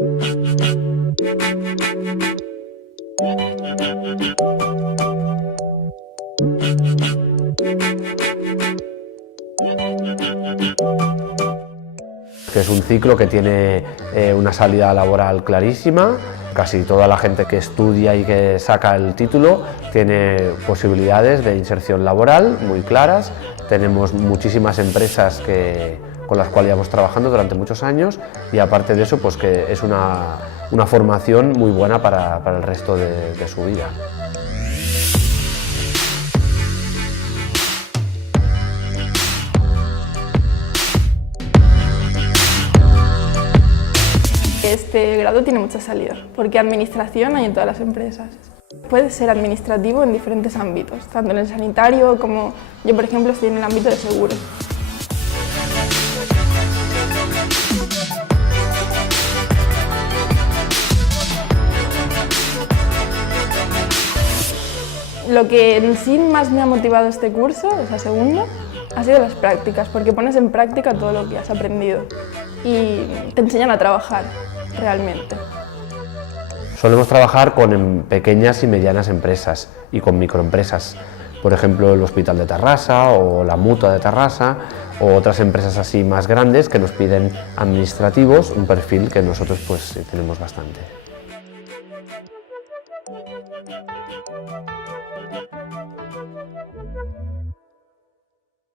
Es un ciclo que tiene una salida laboral clarísima. Casi toda la gente que estudia y que saca el título tiene posibilidades de inserción laboral muy claras. Tenemos muchísimas empresas con las cuales llevamos trabajando durante muchos años y aparte de eso, pues que es una formación muy buena para el resto de su vida. Este grado tiene muchas salidas, porque administración hay en todas las empresas. Puede ser administrativo en diferentes ámbitos, tanto en el sanitario como yo, por ejemplo, estoy en el ámbito de seguros. Lo que en sí más me ha motivado este curso, o sea, segundo, ha sido las prácticas, porque pones en práctica todo lo que has aprendido y te enseñan a trabajar realmente. Solemos trabajar con pequeñas y medianas empresas y con microempresas, por ejemplo el Hospital de Tarrasa o la Mutua de Tarrasa o otras empresas así más grandes que nos piden administrativos, un perfil que nosotros pues tenemos bastante.